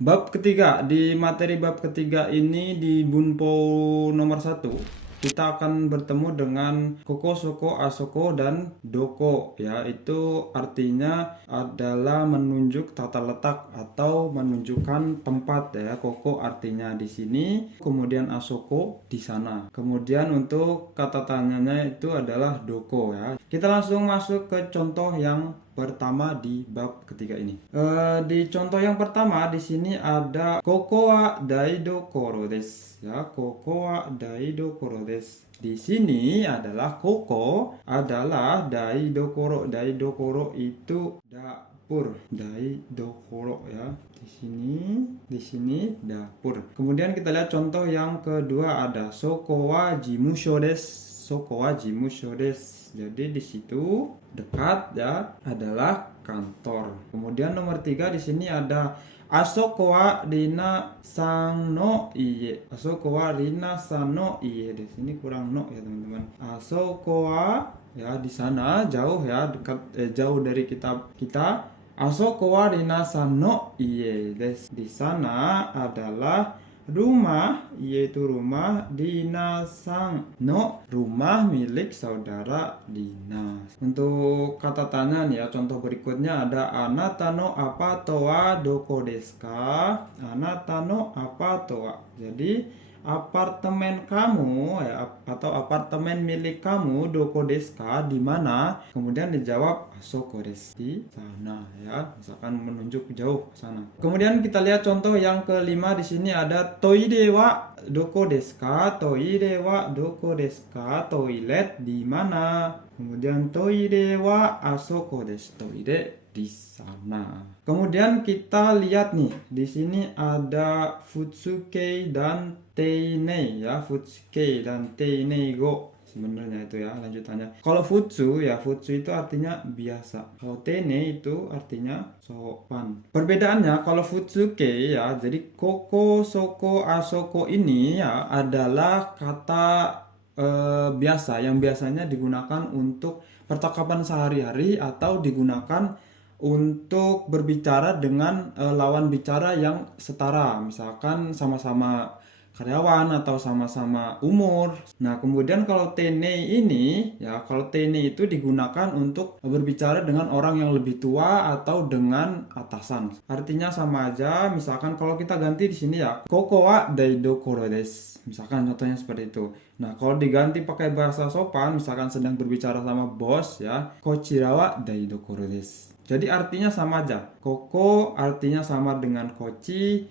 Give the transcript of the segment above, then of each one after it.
Bab ketiga, di materi bab ketiga ini di Bunpo nomor 1 kita akan bertemu dengan koko, soko, asoko, dan doko ya. Itu artinya adalah menunjuk tata letak atau menunjukkan tempat ya. Koko artinya di sini, kemudian asoko di sana. Kemudian untuk kata tanyanya itu adalah doko ya. Kita langsung masuk ke contoh yang pertama di bab ketiga ini. Di contoh yang pertama di sini ada koko wa daidokoro desu ya, koko wa daidokoro desu. Di sini adalah koko adalah daidokoro. Daidokoro itu dapur. Daidokoro ya. Di sini dapur. Kemudian kita lihat contoh yang kedua ada soko wa jimusho desu. Soko wa jimusho desu. Jadi di situ dekat ya adalah kantor. Kemudian nomor 3 di sini ada asoko wa rina san no iye. Asoko wa rina san no iye. Di sini kurang no ya teman-teman. Asoko wa ya di sana jauh ya, dekat jauh dari kita. Asoko wa rina san no iye desu. Di sana adalah rumah, yaitu rumah Dina-san no, rumah milik saudara Dina. Untuk kata tanya nih ya, contoh berikutnya ada anata no apato wa doko desu ka? Anata no apato wa. Jadi apartemen kamu ya, atau apartemen milik kamu doko desu ka, di mana? Kemudian dijawab asoko desu, di sana ya, misalkan menunjuk jauh ke sana. Kemudian kita lihat contoh yang kelima di sini ada toire wa doko desu ka? Toire wa doko desu ka? Toilet di mana? Kemudian toire wa asoko desu, toilet di sana. Kemudian kita lihat nih, di sini ada futsuke dan teinei ya, futsuke dan teinei go sebenarnya itu ya lanjutannya. Kalau futsu ya, futsu itu artinya biasa. Kalau teinei itu artinya sopan. Perbedaannya kalau futsuke ya, jadi koko, soko, asoko ini ya adalah kata biasa yang biasanya digunakan untuk percakapan sehari-hari atau digunakan untuk berbicara dengan lawan bicara yang setara, misalkan sama-sama karyawan atau sama-sama umur. Nah, kemudian kalau tene ini ya, kalau tene itu digunakan untuk berbicara dengan orang yang lebih tua atau dengan atasan. Artinya sama aja. Misalkan kalau kita ganti di sini ya, koko wa daidokoro desu. Misalkan contohnya seperti itu. Nah, kalau diganti pakai bahasa sopan, misalkan sedang berbicara sama bos ya, kochira wa daidokoro desu. Jadi artinya sama aja. Koko artinya sama dengan kochi,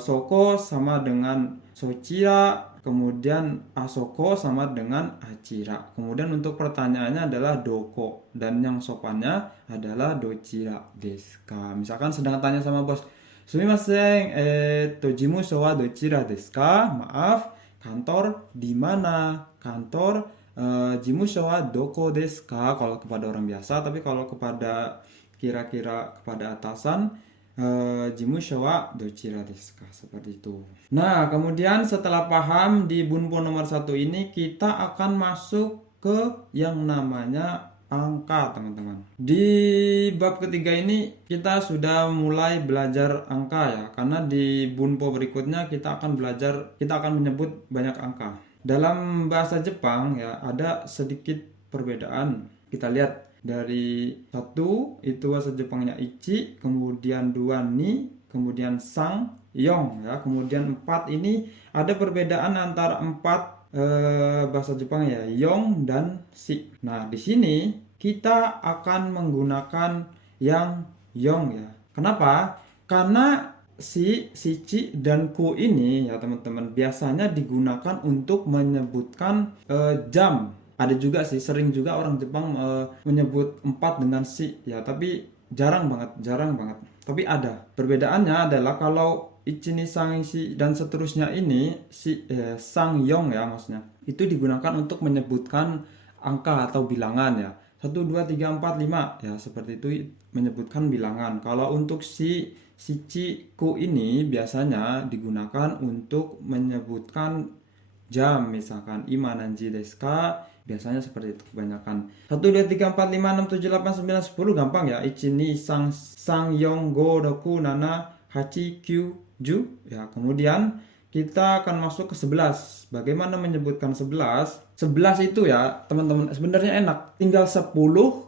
soko sama dengan sochira, kemudian asoko sama dengan achira. Kemudian untuk pertanyaannya adalah doko, dan yang sopannya adalah dochira desu ka. Misalkan sedang tanya sama bos, sumimasen, jimusho wa dochira desu ka? Maaf, kantor di mana? Kantor jimusho wa doko desu ka kalau kepada orang biasa, tapi kalau kepada kira-kira kepada atasan, jimusho wa dochira desu ka, seperti itu. Nah, kemudian setelah paham di Bunpo nomor 1 ini, kita akan masuk ke yang namanya angka, teman-teman. Di bab ketiga ini kita sudah mulai belajar angka ya, karena di Bunpo berikutnya kita akan menyebut banyak angka. Dalam bahasa Jepang ya ada sedikit perbedaan. Kita lihat dari 1 itu bahasa Jepangnya ichi, kemudian 2 ni, kemudian sang, yong ya, kemudian 4 ini ada perbedaan antara 4 bahasa Jepang ya, yong dan si. Nah, di sini kita akan menggunakan yang yong ya. Kenapa? Karena si, ci, dan ku ini ya teman-teman biasanya digunakan untuk menyebutkan jam. Ada juga sih, sering juga orang Jepang menyebut 4 dengan si ya, tapi jarang banget. Tapi ada. Perbedaannya adalah kalau ichi ni sang si dan seterusnya ini si sang yong ya maksudnya, itu digunakan untuk menyebutkan angka atau bilangan ya. 1 2 3 4 5 ya, seperti itu menyebutkan bilangan. Kalau untuk si ci, ku ini biasanya digunakan untuk menyebutkan jam, misalkan ima nanji desu ka, biasanya seperti itu kebanyakan. 1 2 3 4 5 6 7 8 9 10 gampang ya. Ichi ni sang sang yong go roku nana hachi, kyu, ju. Ya, kemudian kita akan masuk ke 11. Bagaimana menyebutkan 11? 11 itu ya, teman-teman, sebenarnya enak. Tinggal 10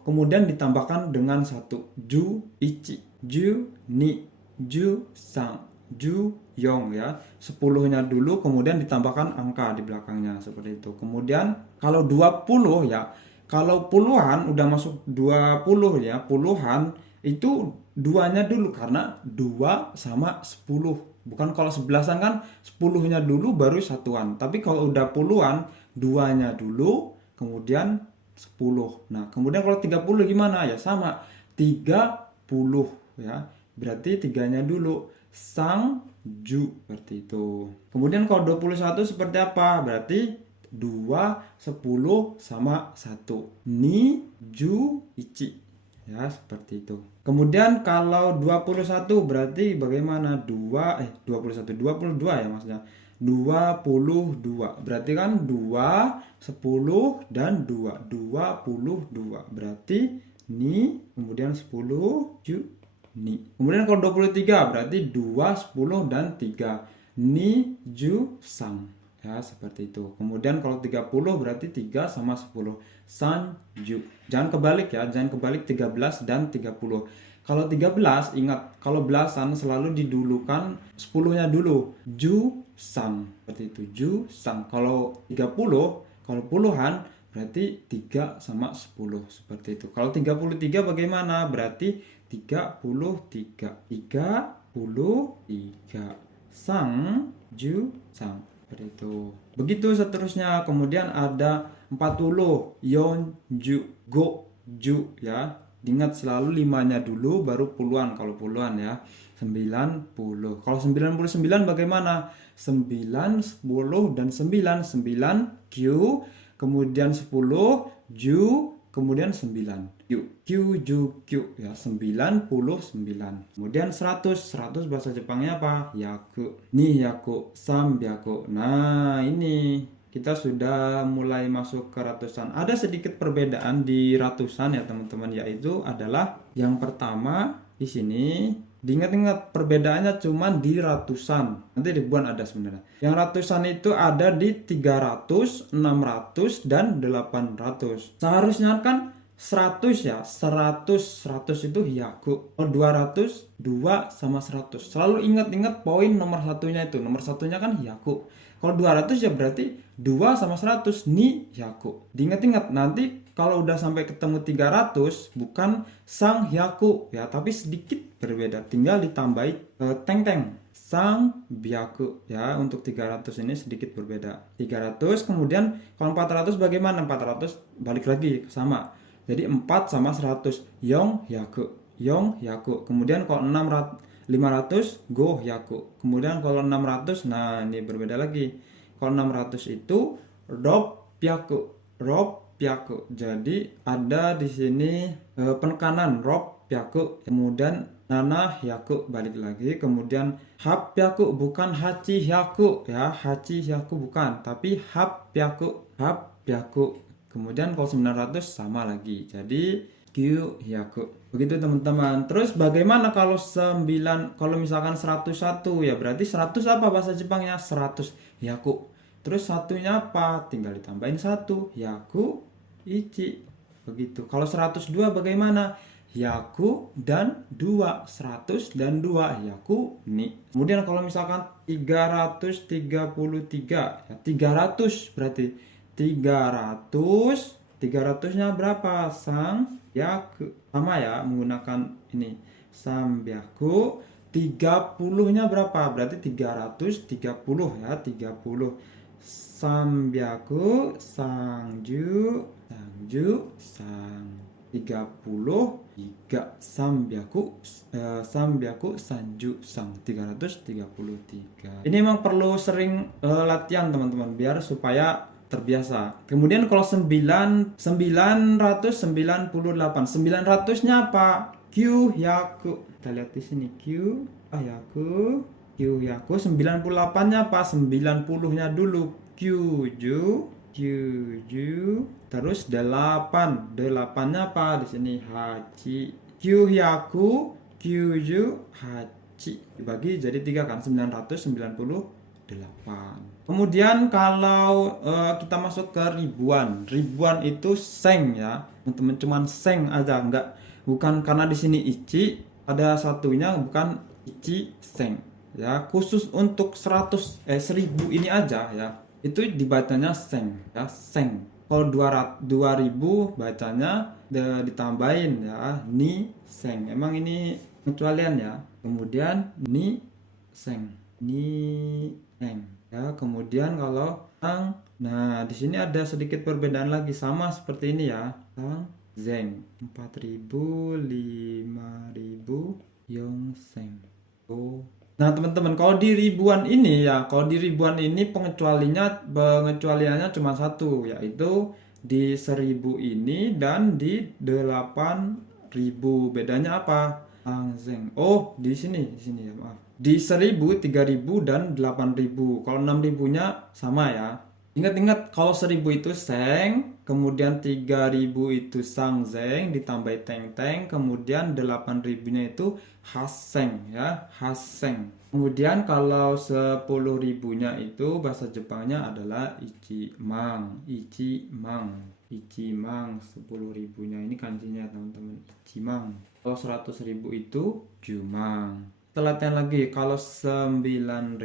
kemudian ditambahkan dengan 1. Ju, ichi, ju, ni, ju, sang, ju, yong ya. 10-nya dulu kemudian ditambahkan angka di belakangnya seperti itu. Kemudian kalau 20 ya, kalau puluhan udah masuk 20 ya, puluhan itu duanya dulu karena 2 sama 10. Bukan kalau 11-an kan 10-nya dulu baru satuan. Tapi kalau udah puluhan, duanya dulu kemudian 10. Nah, kemudian kalau 30 gimana? Ya sama, 30 ya. Berarti tiganya dulu sang ju seperti itu. Kemudian kalau 21 seperti apa? Berarti 2, 10 sama 1. Ni, ju, ichi. Ya, seperti itu. Kemudian kalau 21 berarti bagaimana? 22 ya maksudnya. 22. Berarti kan 2, 10 dan 2. 22. Berarti ni, kemudian 10, ju, ni. Kemudian kalau 23 berarti 2, 10 dan 3. Ni, ju, sang. Ya, seperti itu. Kemudian kalau 30 berarti 3 sama 10. San, ju. Jangan kebalik ya, jangan kebalik 13 dan 30. Kalau 13 ingat, kalau belasan selalu didulukan 10-nya dulu. Ju, sang. Seperti itu, ju, sang. Kalau 30, kalau puluhan berarti 3 sama 10. Seperti itu. Kalau 33 bagaimana? Berarti 33. 33. Sang, ju, sang. Seperti itu. Begitu seterusnya. Kemudian ada 40. Yon, ju, go, ju ya. Ingat selalu 5-nya dulu baru puluhan kalau puluhan ya. 90. Kalau 99 bagaimana? 9, 10 dan 9. 9 Q, kemudian 10 ju, kemudian 9 Q. Q, ju, Q ya, 99. Kemudian 100 bahasa Jepangnya apa? Yaku. Ni yaku, sam yaku. Nah, ini kita sudah mulai masuk ke ratusan. Ada sedikit perbedaan di ratusan ya teman-teman, yaitu adalah yang pertama di sini. Diingat-ingat perbedaannya cuma di ratusan. Nanti ribuan ada sebenarnya. Yang ratusan itu ada di 300, 600 dan 800. Seharusnya kan 100 ya. 100 itu hyaku. Kalau 200 2 sama 100. Selalu ingat-ingat poin nomor satunya itu. Nomor satunya kan hyaku. Kalau 200 ya berarti 2 sama 100 ni hyaku. Diingat-ingat nanti kalau udah sampai ketemu 300 bukan sang hyaku ya, tapi sedikit berbeda. Tinggal ditambahi teng-teng. Sang byaku ya, untuk 300 ini sedikit berbeda. 300 kemudian kalau 400 bagaimana? 400 balik lagi sama. Jadi 4 sama 100 yong hyaku. Yong hyaku. Kemudian kalau 500 go hyaku. Kemudian kalau 600, nah ini berbeda lagi. Kalau 600 itu rob pyaku. Rob pyaku. Jadi ada di sini penekanan rob pyaku. Kemudian nana hyaku balik lagi. Kemudian hap pyaku bukan hachi hyaku ya. Hachi hyaku bukan, tapi hap pyaku. Hap pyaku. Kemudian kalau 900 sama lagi. Jadi Q hyaku. Begitu teman-teman. Terus bagaimana kalau kalau misalkan 101 ya, berarti 100 apa bahasa Jepangnya? 100 hyaku. Terus satunya apa? Tinggal ditambahin 1 hyaku ichi. Begitu. Kalau 102 bagaimana? Hyaku dan 2. 100 dan 2 hyaku ni. Kemudian kalau misalkan 333 ya, 300 berarti 300-nya berapa? Sang byaku. Sama ya, menggunakan ini sambyaku. 30-nya berapa? Berarti 330 ya, 30. Sambyaku, sangju, sang. 33 sambyaku sanju sang. 333. Ini memang perlu sering latihan teman-teman biar supaya terbiasa. Kemudian kalau 998, 900-nya apa? Q hyaku. Kita lihat di sini Q hyaku. Q hyaku. 98-nya apa? 90-nya dulu Q ju. Terus 8-nya apa? Di sini hachi. Q hyaku, Q ju, hachi. ichi dibagi jadi 3 kan, 998. Kemudian kalau kita masuk ke ribuan. Ribuan itu seng ya. Teman-teman, cuman seng aja, bukan karena di sini ichi ada satunya, bukan ichi seng ya. Khusus untuk 1000 ini aja ya. Itu dibacanya seng ya, seng. Kalau 2000 bacanya ditambahin ya, ni seng. Emang ini pengecualian ya. Kemudian ni seng, ni seng ya. Kemudian kalau tang, nah di sini ada sedikit perbedaan lagi, sama seperti ini ya. Tang zeng 4000, 5000, yong seng. Oh. Nah teman-teman, kalau di ribuan ini pengecualiannya cuma satu, yaitu di 1000 ini dan di 8000. Bedanya apa? Zeng. Oh, di sini ya, maaf. Di 1000, 3000 dan 8000. Kalau 6000-nya sama ya. Ingat-ingat, kalau 1000 itu seng, kemudian 3000 itu sang zeng ditambah teng-teng, kemudian 8000-nya itu haseng ya, haseng. Kemudian kalau 10.000-nya itu bahasa Jepangnya adalah ichimang, ichimang, ichimang. 10.000-nya ini kanjinya teman-teman, ichimang. Kalau 100.000 itu jumang. Kita latihan lagi. Kalau 9.000,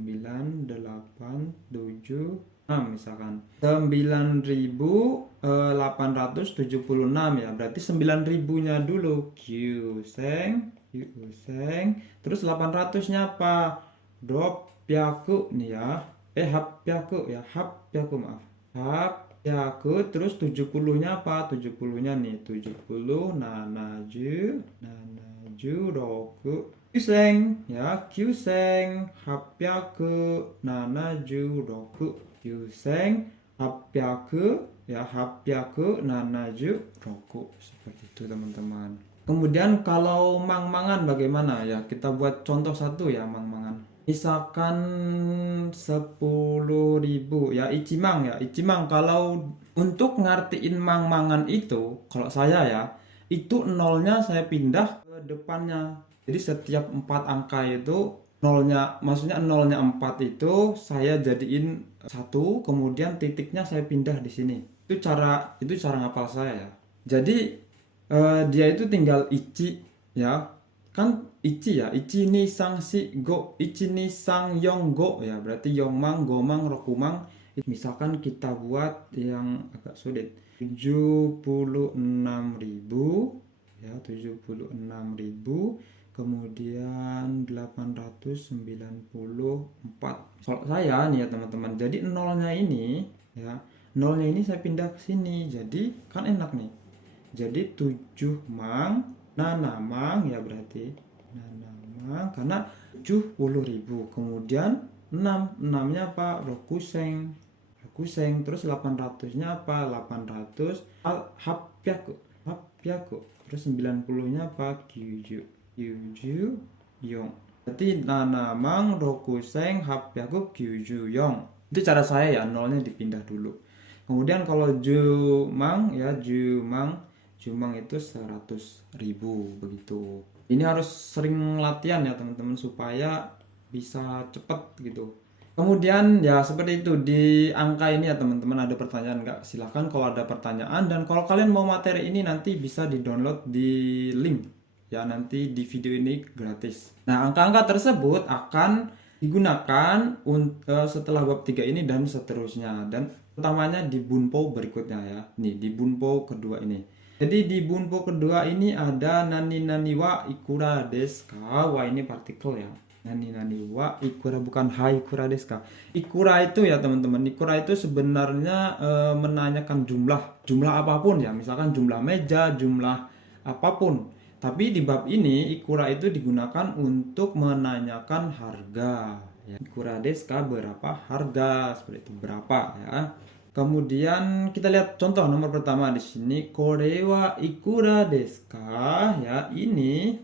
9, 8, 7, 6 misalkan. 9.876 ya. Berarti 9.000-nya dulu. Kyuseng, kyuseng. Terus 800-nya apa? Dopyaku nih ya. Hapyaku ya. Hapyaku, maaf. Hapyaku. Terus 70-nya apa? 70-nya nih. 70, nanaju, nanaju, roku. Kyuseng ya, kyuseng, hapyaku, nanaju, roku. Kyuseng, hapyaku ya, hapyaku, nanaju, roku. Seperti itu teman-teman. Kemudian kalau mang-mangan bagaimana ya? Kita buat contoh satu ya, mang-mangan. Misalkan 10.000 ya, ichimang ya. Ichimang, kalau untuk ngartiin mang-mangan itu, kalau saya ya, itu nolnya saya pindah ke depannya. Jadi setiap 4 angka itu nolnya, maksudnya nolnya 4 itu saya jadiin 1, kemudian titiknya saya pindah di sini. Itu cara ngapal saya ya. Jadi dia itu tinggal ichi ya. Kan ichi ya, ichi ni sang si go, ichi ni sang yong go ya. Berarti yongmang, gomang, rokumang. Misalkan kita buat yang agak sulit. 76.000 ya, 76.000. Kemudian 894. Kalau saya nih ya teman-teman, jadi nolnya ini ya, nolnya ini saya pindah ke sini, jadi kan enak nih. Jadi 7 mang, nanamang ya, berarti nanamang karena 70.000. Kemudian 6-nya apa? Rokuseng, rokuseng. Terus 800-nya apa? 800 hapyaku, hapyaku. Terus 90-nya apa? Kyuju, kyuju yong. Berarti nanamang, rokuseng, hapyaku, kyuju yong. Itu cara saya ya, nolnya dipindah dulu. Kemudian kalau jumang ya, jumang itu 100.000 begitu. Ini harus sering latihan ya teman-teman supaya bisa cepet gitu. Kemudian ya seperti itu, di angka ini ya teman-teman, ada pertanyaan nggak? Silahkan kalau ada pertanyaan, dan kalau kalian mau materi ini nanti bisa di-download di link ya, nanti di video ini gratis. Nah, angka-angka tersebut akan digunakan setelah bab 3 ini dan seterusnya, dan utamanya di bunpo berikutnya ya. Nih di bunpo kedua ini. Jadi di bunpo kedua ini ada nani nani wa ikura desu ka. Wah, ini partikel ya. Nani nani wa ikura, bukan haikura desu ka. Ikura itu ya teman-teman, ikura itu sebenarnya menanyakan jumlah apapun ya, misalkan jumlah meja, jumlah apapun. Tapi di bab ini ikura itu digunakan untuk menanyakan harga ya. Ikura desu ka, berapa harga, seperti itu, berapa ya. Kemudian kita lihat contoh nomor pertama di sini, kore wa ikura desu ka ya, ini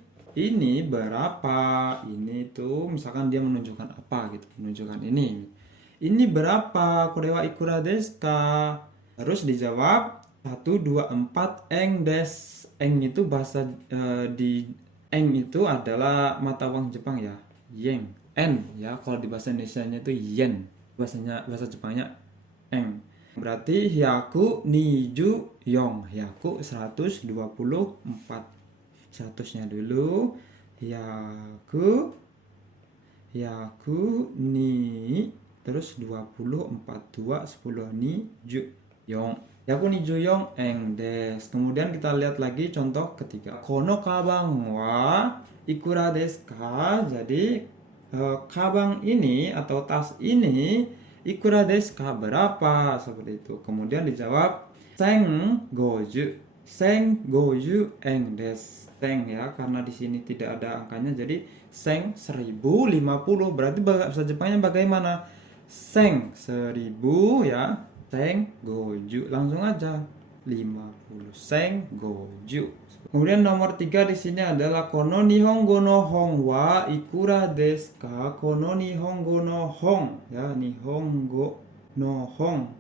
berapa, ini tuh misalkan dia menunjukkan apa gitu, menunjukkan ini berapa, kore wa ikura desu ka. Terus dijawab 1, 2, 4 eng des. Eng itu bahasa di eng itu adalah mata uang Jepang ya, yen. N ya, kalau di bahasa Indonesianya itu yen. Bahasa Jepangnya eng. Berarti hyaku niju yong. Hyaku 124. 100-nya dulu. Hyaku ni terus 20 2 10 ni ju yong. Hyaku ni ju yong eng des. Kemudian kita lihat lagi contoh ketiga. Kono kabang wa ikura desu ka? Jadi kabang ini atau tas ini ikura desu ka, berapa? Seperti itu. Kemudian dijawab sengoju eng desu. Seng ya, karena di sini tidak ada angkanya, jadi 1050. Berarti bahasa Jepangnya bagaimana? 1000 ya, goju, langsung aja 50 goju. Kemudian nomor 3 di sini adalah kono nihongo no hong wa ikura desu ka? Kono nihongo no hong ya, nihongo no hong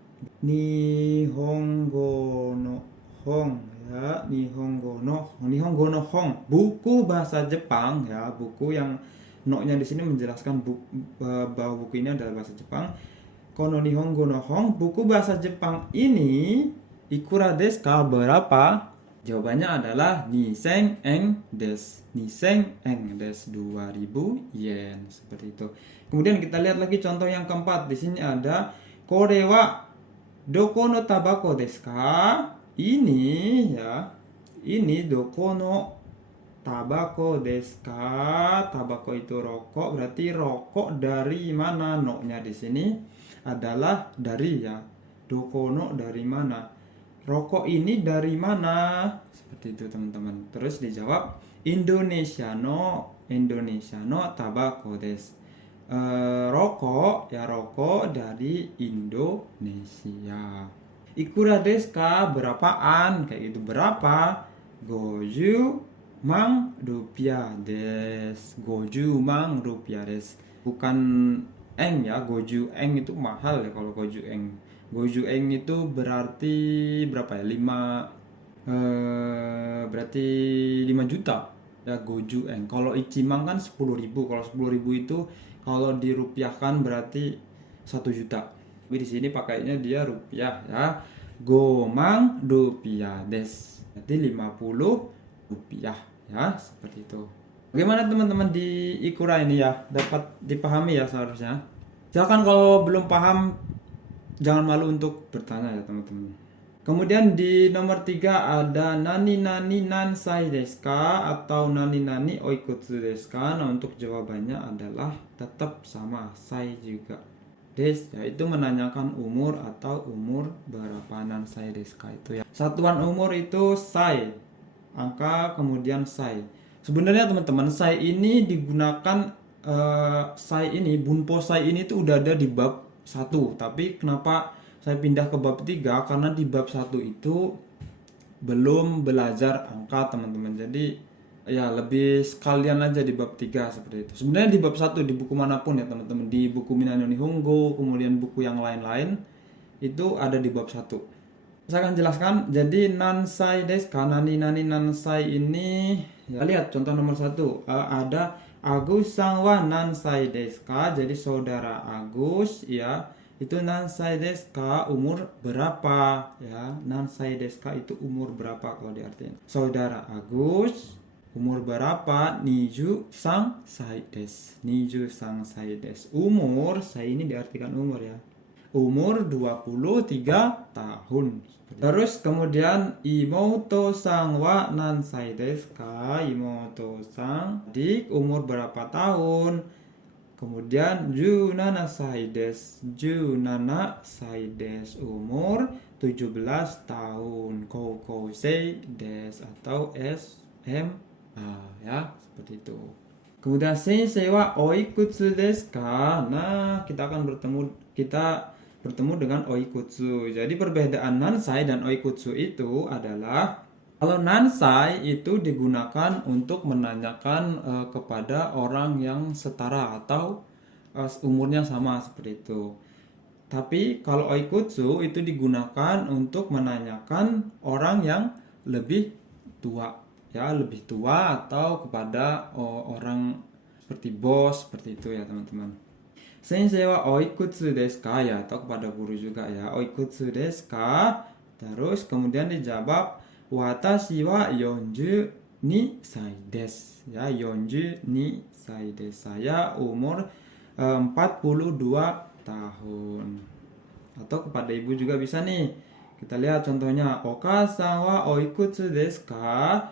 ya, nihongo no hong, buku bahasa Jepang ya, buku yang no-nya di sini menjelaskan bahwa buku ini adalah bahasa Jepang. Kono nihongo no hong, buku bahasa Jepang ini ikura desu ka, berapa? Jawabannya adalah 2000 yen desu. 2000 yen, seperti itu. Kemudian kita lihat lagi contoh yang keempat. Di sini ada kore wa doko no tabako desu ka? Ini ya, ini doko no tabako desu ka? Tabako itu rokok, berarti rokok dari mana? No-nya di sini adalah dari ya. Doko no dari mana? Rokok ini dari mana? Seperti itu teman-teman. Terus dijawab Indonesia no tabako desu. Rokok dari Indonesia. Ikura desu ka? Berapaan? Kayak gitu, berapa? Goju mang rupiah desu. Goju mang rupiah desu. Bukan eng ya, goju eng itu mahal ya kalau goju eng. Goju eng itu berarti berapa ya? 5 juta ya goju eng. Kalau ichimang kan 10.000. Kalau 10.000 itu kalau dirupiahkan berarti 1 juta. Tapi di sini pakainya dia rupiah ya. Gomang rupiah des. Berarti 50 rupiah ya, seperti itu. Bagaimana teman-teman di Ikura ini ya? Dapat dipahami ya seharusnya. Silakan kalau belum paham jangan malu untuk bertanya ya teman-teman. Kemudian di nomor 3 ada nani nansai desu ka atau nani oikutsu desu ka. Nah, untuk jawabannya adalah tetap sama, sai juga. Des, yaitu menanyakan umur atau umur berapa. Nansai desu ka itu ya. Satuan umur itu sai. Angka kemudian sai. Sebenarnya teman-teman, sai ini digunakan bunpo sai ini tuh udah ada di bab 1. Tapi kenapa saya pindah ke bab 3? Karena di bab 1 itu belum belajar angka teman-teman. Jadi ya lebih sekalian aja di bab 3 seperti itu. Sebenarnya di bab 1 di buku manapun ya teman-teman, di buku Minano Nihongo, kemudian buku yang lain-lain itu ada di bab 1. Saya akan jelaskan. Jadi nansai desu ka, nani nansai ini ya, lihat contoh nomor 1. Ada Agus sang wa nansai desu ka. Jadi saudara Agus ya, itu nansai desu ka, umur berapa ya. Nansai desu ka itu umur berapa kalau diartikan. Saudara Agus umur berapa? Niju sang sai desu. Niju sang sai desu. Umur, saya ini diartikan umur ya. Umur 23 tahun. Terus kemudian imoto sang wa nansai desu ka? Imoto sang, adik umur berapa tahun? Kemudian 17 sai desu. 17 sai desu, umur 17 tahun. Kousei desu atau SMA ya, seperti itu. Kemudian sensei wa oikutsu desu ka? Nah, kita bertemu dengan oikutsu. Jadi perbedaan nansai dan oikutsu itu adalah, kalau nansai itu digunakan untuk menanyakan kepada orang yang setara atau umurnya sama seperti itu. Tapi kalau oikutsu itu digunakan untuk menanyakan orang yang lebih tua ya lebih tua atau kepada orang seperti bos seperti itu ya teman-teman. Sensei wa oikutsu desu ka ya, atau kepada guru juga ya, oikutsu desu ka. Terus kemudian dijawab watashi wa 42 sai desu ya, 42 sai desu, saya umur 42 tahun. Atau kepada ibu juga bisa nih. Kita lihat contohnya, okasan wa oikutsu desu ka?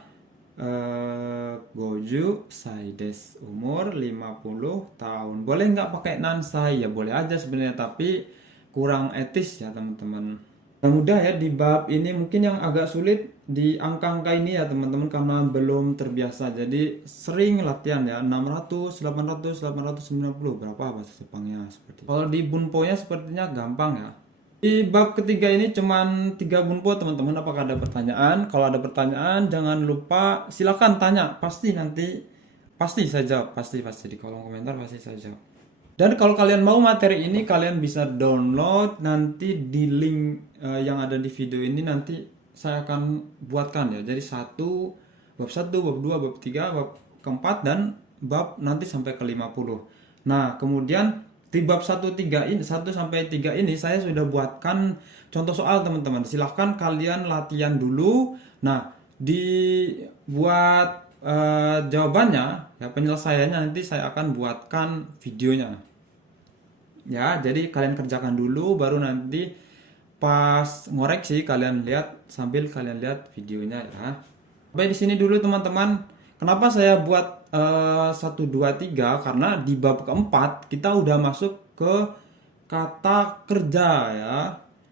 50 sai desu, umur 50 tahun. Boleh nggak pakai nansai? Ya boleh aja sebenarnya, tapi kurang etis ya teman-teman. Nah, mudah ya di bab ini, mungkin yang agak sulit di angka-angka ini ya teman-teman karena belum terbiasa. Jadi sering latihan ya, 600, 800, 890 berapa bahasa Jepangnya seperti itu. Kalau di bunpo-nya sepertinya gampang ya. Di bab ketiga ini cuman 3 bunpo teman-teman. Apakah ada pertanyaan? Kalau ada pertanyaan jangan lupa silakan tanya. Pasti saya jawab. Pasti di kolom komentar pasti saya jawab. Dan kalau kalian mau materi ini, kalian bisa download nanti di link yang ada di video ini. Nanti saya akan buatkan ya. Jadi bab 1, bab 2, bab 3, bab keempat, dan bab nanti sampai ke 50. Nah, kemudian di bab 1 sampai 3 ini saya sudah buatkan contoh soal teman-teman. Silahkan kalian latihan dulu. Nah, dibuat jawabannya ya, penyelesaiannya nanti saya akan buatkan videonya. Ya, jadi kalian kerjakan dulu baru nanti pas ngoreksi kalian lihat sambil kalian lihat videonya ya. Sampai di sini dulu teman-teman. Kenapa saya buat 1, 2, 3? Karena di bab keempat kita udah masuk ke kata kerja ya.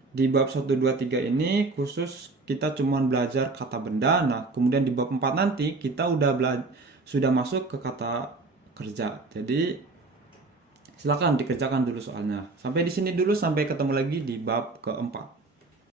Di bab 1, 2, 3 ini khusus kita cuma belajar kata benda. Nah, kemudian di bab 4 nanti kita sudah masuk ke kata kerja. Jadi silakan dikerjakan dulu soalnya. Sampai di sini dulu, sampai ketemu lagi di bab keempat.